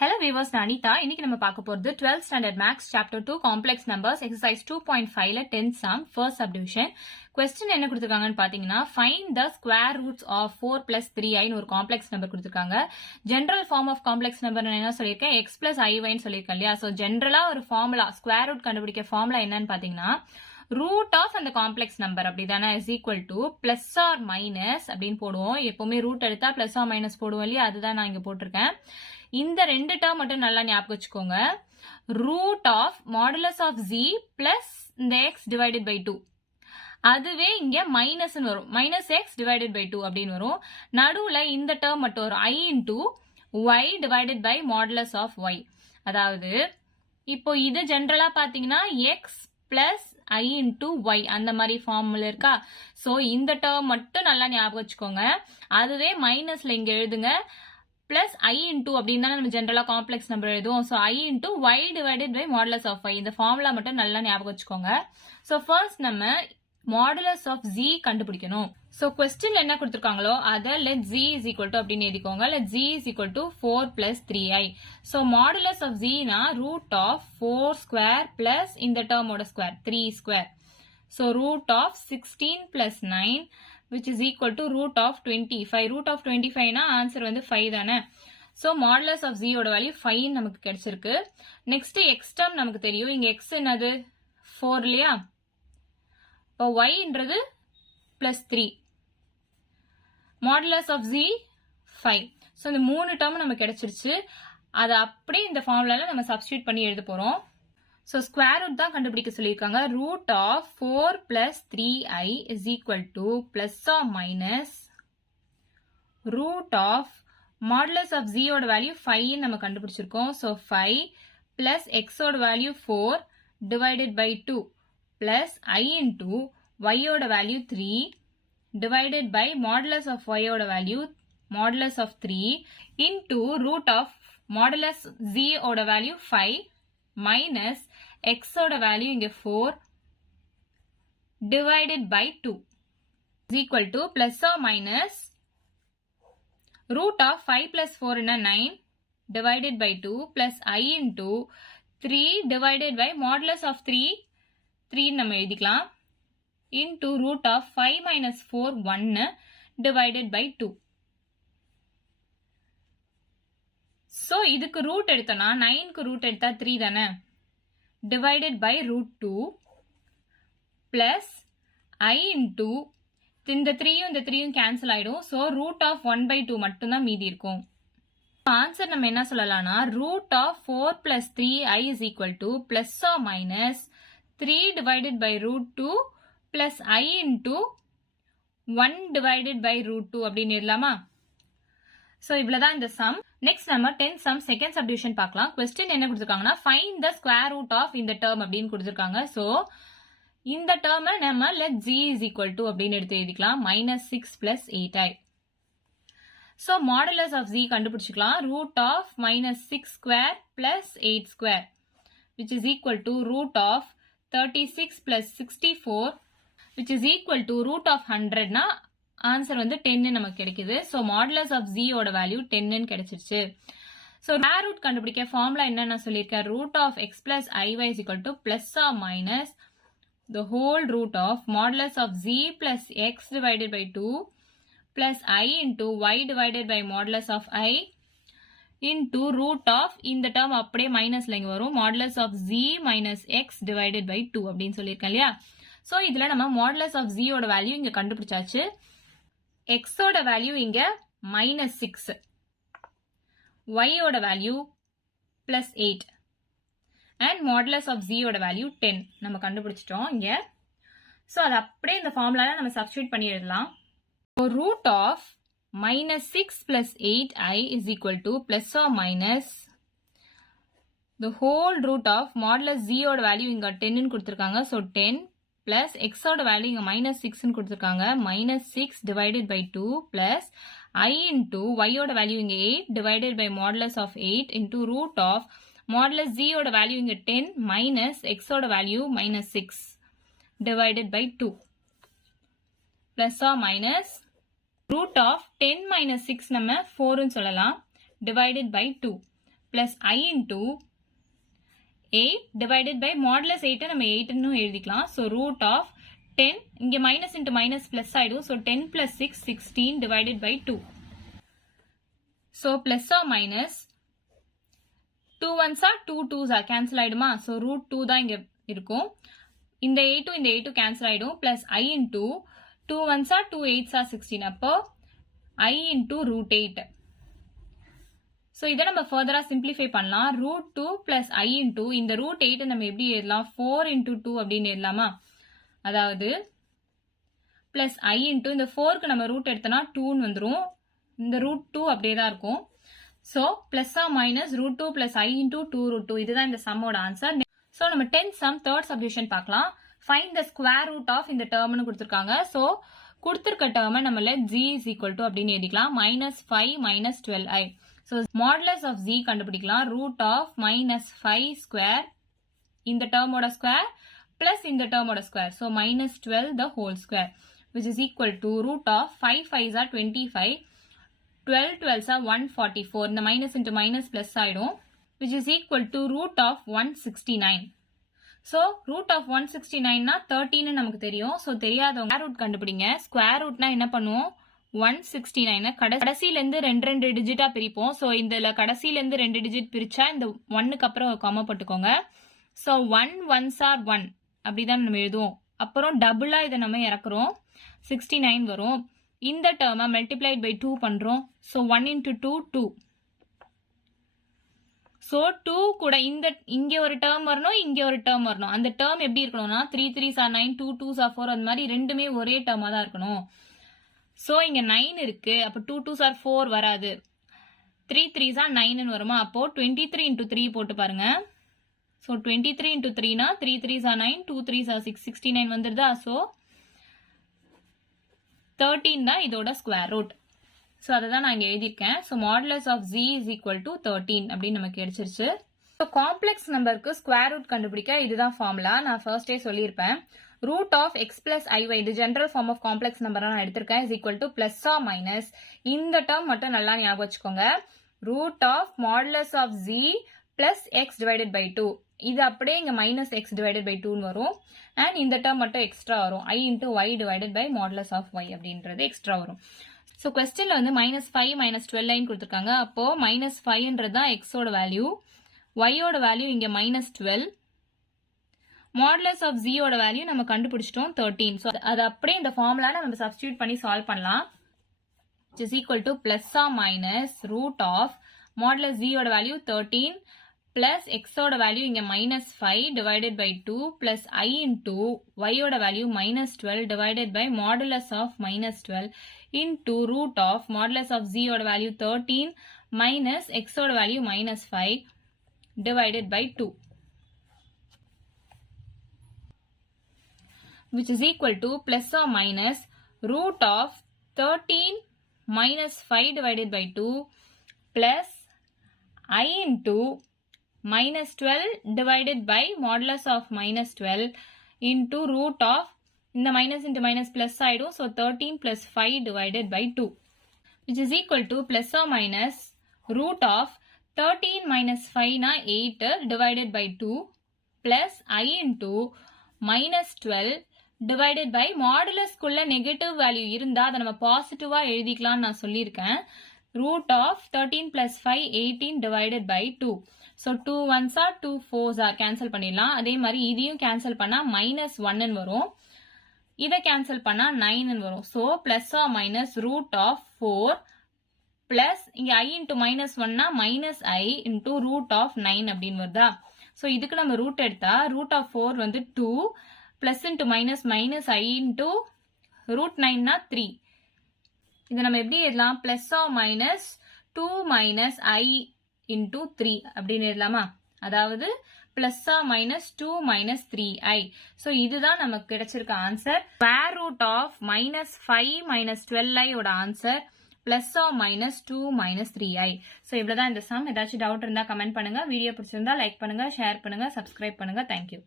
Hello viewers, நான் அனிதா. இன்னைக்கு நம்ம பார்க்க போறது 12th standard maths chapter 2 complex numbers exercise 2.5 ல 10th sum first subdivision. question என்ன கொடுத்திருக்காங்கன்னு பாத்தீங்கன்னா find the square roots of 4 plus 3i ன்னு ஒரு complex number கொடுத்திருக்காங்க. general form of complex number நான் என்ன சொல்லிருக்கேன், x plus iy ன்னு சொல்லிருக்கேன் இல்லையா. so generally ஒரு formula square root கண்டுபிடிக்க formula என்னன்னு பாத்தீங்கன்னா root of அந்த complex number அப்படிதானே is equal to plus or minus அப்படின்னு போடுவோம். எப்பவுமே root எடுத்தா plus or minus போடுவோம் இல்லையா, அதுதான் நான் இங்க போட்டிருக்கேன். இந்த ரெண்டு டேர்ம் மட்டும் நல்லா ஞாபகம் வச்சுக்கோங்க. Root of modulus of z plus இந்த x டிவைடட் பை 2, அதுவே இங்க மைனஸ் வரும், மைனஸ் எக்ஸ் டிவைடட் பை 2 அப்படின்னு வரும். நடுவுல இந்த டேர்ம் மட்டும் வரும், i into Y divided by modulus of Y. அதாவது இப்போ இது ஜென்ரலா பாத்தீங்கன்னா X plus i into Y அந்த மாதிரி ஃபார்முலா இருக்கா. சோ இந்த டேர்ம் மட்டும் நல்லா ஞாபகம் வச்சுக்கோங்க. அதுவே மைனஸ்ல இங்க எழுதுங்க, plus i into அப்படின்னு தான் நம்ம ஜெனரலா காம்ப்ளெக்ஸ் நம்பர் எழுதுவோம். so i into y divided by modulus of y. இந்த ஃபார்முலா மட்டும் நல்லா ஞாபகம் வச்சுக்கோங்க. so first நம்ம modulus of z கண்டுபிடிக்கணும். so questionல என்ன கொடுத்திருக்காங்களோ அத let z is equal to அப்படின்னு எழுதிக்கோங்க. let z is equal to 4 plus 3i. so modulus of z னா root of 4 square plus இந்த டேர்மோட square 3 square. so root of 16 plus 9 which is equal to root of 25. root of 25 னா answer வந்து 5 தானே. so modulus of z ஓட value 5 நமக்கு கிடைச்சிருக்கு. next x term நமக்கு தெரியும், இங்க x என்னது 4 இல்லையா. இப்போ y ன்றது plus 3, modulus of z 5. so இந்த மூணு டேர்ம் நமக்கு கிடைச்சிருச்சு. அதை அப்படியே இந்த ஃபார்முலால நம்ம சப்ஸ்டிட்யூட் பண்ணி எழுத போறோம். so square root தான் கண்டுபிடிக்க சொல்லியிருக்காங்க. root of 4 plus 3i is equal to plus or minus root of modulus of z ஓட வேல்யூ 5 நம்ம கண்டுபிடிச்சிருக்கோம். so 5 plus x ஓட value 4 divided by 2 plus i into y ஓட value 3 divided by modulus of y ஓட value modulus of 3 into root of modulus z ஓட value 5 minus x ஓட value இங்க 4 divided by 2 is equal to plus or minus root of 5 plus 4 என்ன 9 divided by 2 plus i into 3 divided by modulus of 3 நம்ம எழுதிக்கலாம் into root of 5 minus 4 1 divided by 2. so இதுக்கு root எடுத்தோம்னா 9க்கு root எடுத்தா 3 தானே, divided by root 2 plus i into இந்த 3யும் இந்த 3யும் cancel ஆயிடும். so root of 1 by 2 மட்டும்தான் மீதி இருக்கும். ஆன்சர் நம்ம என்ன சொல்லலாம்னா root of 4 plus 3i is equal to plus or minus 3 divided by root 2 plus i into 1 divided by root 2 அப்படின்னு எழுதலாமா. so இவ்வளவுதான் இந்த sum. next நம்ம 10th sum second subdivision பார்க்கலாம். question என்ன கொடுத்திருக்காங்கன்னா find the square root of இந்த term அப்படின்னு கொடுத்திருக்காங்க. so இந்த term நம்ம let z is equal to அப்படின்னு எடுத்து எழுதிக்கலாம், minus 6 plus 8i. so modulus of z கண்டுபிடிச்சுக்கலாம். root of minus 6 square plus 8 square which is equal to root of 36 plus 64 which is equal to root of 100 னா answer வந்து 10 நமக்கு கிடைக்குது. so modulus of z ஓட value 10 கிடைச்சிருச்சு. so square root கண்டுபிடிக்க formula என்ன நான் சொல்லியிருக்கேன், root of x plus iy is equal to plus or minus the whole root of modulus of z plus x divided by 2 plus i into y divided by modulus of i into root of இந்த term அப்படியே மைனஸ்ல இங்க வரும், modulus of z minus x divided by 2 அப்படின்னு சொல்லியிருக்கேன் இல்லையா. so இதுல நம்ம modulus of z ஓட வேல்யூ இங்க கண்டுபிடிச்சாச்சு. x ஓட வேல்யூ இங்க minus 6, y ஓட value plus 8 and modulus of z ஓட வேல்யூ 10 நம்ம கண்டுபிடிச்சிட்டோம் இங்க. so அது அப்படியே இந்த ஃபார்முலால நம்ம சப்ஸ்டிட்யூட் பண்ணி எழுதலாம். so root of minus 6 plus 8i is equal to plus or minus the whole root of modulus z ஓட வேல்யூ இங்க 10 ன்னு கொடுத்திருக்காங்க. so 10 plus x ஓட வேல்யூ இங்க minus 6 ன்னு கொடுத்திருக்காங்க, minus 6 divided by 2 plus i into y ஓட value இங்க 8 divided by modulus of 8 into root of modulus z ஓட வேல்யூ இங்க 10 minus x ஓட value minus 6 divided by 2 plus or minus root of 10 minus 6 நம்ம 4 ன்னு சொல்லலாம் divided by 2 plus I into 8 divided by modulus 8 நம்ம 8 ன்னு எழுதிக்கலாம். So root of 10, இங்க minus into minus plus ஆயிடும். So 10 plus 6, 16 divided by 2. So plus or minus 2 ones are 2 2s are cancel ஆயிடுமா? So root 2 தான் இங்க இருக்கும். இந்த 8 இந்த 8 cancel ஆயிடும். Plus I into 2 ones are 2 8s are 16. அப்போ I into root 8. So இதை நம்ம further simplify பண்ணலாம். root 2 plus I into இந்த root 8 நம்ம எப்படி எழுதலாம்? 4 into 2 அப்படின்னு எழுதலாமா? அதாவது plus I into இந்த 4க்கு நம்ம root எடுத்தனா 2 வந்துரும். இந்த root 2 அப்படியே தான் இருக்கும். So plus or minus root 2 plus I into 2 root 2. இதுதான் இந்த sum ஓட ஆன்சர். So நம்ம 10th sum third subdivision பார்க்கலாம். Find the square root of இந்த termனு கொடுத்திருக்காங்க. So கொடுத்திருக்க term நம்மள g is equal to அப்படின்னு எழுதிக்கலாம். minus 5 minus 12i. So modulus of z கண்டுபிடிக்கலாம். root of minus 5 square இந்த term ஓட square plus இந்த term ஓட square. So minus 12 the whole square which is equal to root of 5 5s are 25, 12 12s are 144. இந்த minus into minus plus ஆயிடும். which is equal to root of 169. So root of 169 னா 13 நமக்கு தெரியும். So தெரியாதவங்க square root கண்டுபிடிங்க. square root னா என்ன பண்ணுவோம்? 169 கடைசில இருந்து 2 டிஜிட்டா பிரிப்போம். So இந்த கடைசில இருந்து 2 டிஜிட் பிரிச்சா இந்த 1க்கு அப்புறம் காமா போட்டுக்கோங்க. So 1 1s are 1 அப்படிதான் நம்ம எழுதுவோம். அப்புறம் டபுளா இதை நம்ம இறக்குறோம். 69 வரும். இந்த டேர்மை மல்டிப்ளைட் பை 2 பண்றோம். So 1 into 2 2. So 2 கூட இங்க ஒரு டேர்ம் வரணும், இங்க ஒரு டேர்ம் வரணும். அந்த டேர்ம் எப்படி இருக்கணும்னா 3 3s are 9, 2 2s are 4 அந்த மாதிரி ரெண்டுமே ஒரே டேர்மா தான் இருக்கணும். So இங்க 9 இருக்கு. அப்ப 2 2s are 4 வராது. 3 3s are 9 ன்னு வருமா? அப்போ 23 into 3 போட்டு பாருங்க. So 23 into 3 னா 3 3s are 9, 2 3s are 6, 69 வந்துருதா? So 13 தான் இதோட ஸ்கொயர் ரூட். So அதுதான் நான் இங்க எழுதியிருக்கேன். So modulus of z is equal to 13 அப்படின்னு நமக்கு கிடைச்சிருச்சு. So complex numberக்கு ஸ்கொயர் ரூட் கண்டுபிடிக்க இதுதான் ஃபார்முலா. நான் ஃபர்ஸ்டே சொல்லியிருப்பேன். root of x plus iy இது general form of complex number நான் எடுத்திருக்கேன். is equal to plus or minus இந்த டேர்ம் மட்டும் நல்லா ஞாபகம் வச்சுக்கோங்க. root of modulus of z plus x divided by 2. இது அப்படியே இங்க minus x divided by 2 வரும். and இந்த டேர்ம் மட்டும் எக்ஸ்ட்ரா வரும். I into y divided by modulus of y அப்படின்றது எக்ஸ்ட்ரா வரும். So questionல வந்து minus 5 minus 12 கொடுத்திருக்காங்க. அப்போ minus 5ன்றது தான் x ஓட வேல்யூ. y ஓட வேல்யூ இங்க minus 12. modulus of z ஓட வேல்யூ நம்ம கண்டுபிடிச்சிட்டோம் 13. So அது அப்படியே இந்த ஃபார்முலால நம்ம சப்ஸ்டிட்யூட் பண்ணி சால்வ் பண்ணலாம். which is equal to plus or minus root of modulus z ஓட வேல்யூ 13 plus x ஓட வேல்யூ இங்க minus 5 divided by 2 plus I into y ஓட value minus 12 divided by modulus of minus 12 into root of modulus of z ஓட value 13 minus x ஓட value minus 5 divided by 2 which is equal to plus or minus root of 13 minus 5 divided by 2 plus I into minus 12 divided by modulus of minus 12 into root of இந்த minus into minus plus ஆயிடும். So 13 plus 5 divided by 2 which is equal to plus or minus root of 13 minus 5 na 8 divided by 2 plus I into minus 12 divided by modulus குள்ள negative value இருந்தா அதை நம்ம பாசிட்டிவா எழுதிக்கலாம்னு நான் சொல்லியிருக்கேன். root of 13 plus 5 18 divided by 2. So 2 1s are 2 4s are cancel பண்ணிடலாம். அதே மாதிரி இதையும் கேன்சல் பண்ணா minus 1 வரும். இதை கேன்சல் பண்ணா 9 வரும். So plus or minus root of 4 plus இங்க I into minus 1 னா minus I into root of 9 அப்படின்னு வருதா? So இதுக்கு நம்ம ரூட் எடுத்தா root of 4 வந்து 2 plus into minus minus I into root 9 னா 3. இதை நம்ம எப்படி எழுதலாம்? plus or minus 2 minus I into 3 அப்படின்னு எழுதலாமா? அதாவது plus or minus 2 minus 3i. So இதுதான் நமக்கு கிடைச்சிருக்க answer. square root of minus 5 minus 12i ஓட answer plus or minus 2 minus 3i. So இவ்வளவுதான் இந்த சம். ஏதாச்சும் டவுட் இருந்தா கமெண்ட் பண்ணுங்க. வீடியோ பிடிச்சிருந்தா லைக் பண்ணுங்க, ஷேர் பண்ணுங்க, சப்ஸ்கிரைப் பண்ணுங்க. தேங்க்யூ.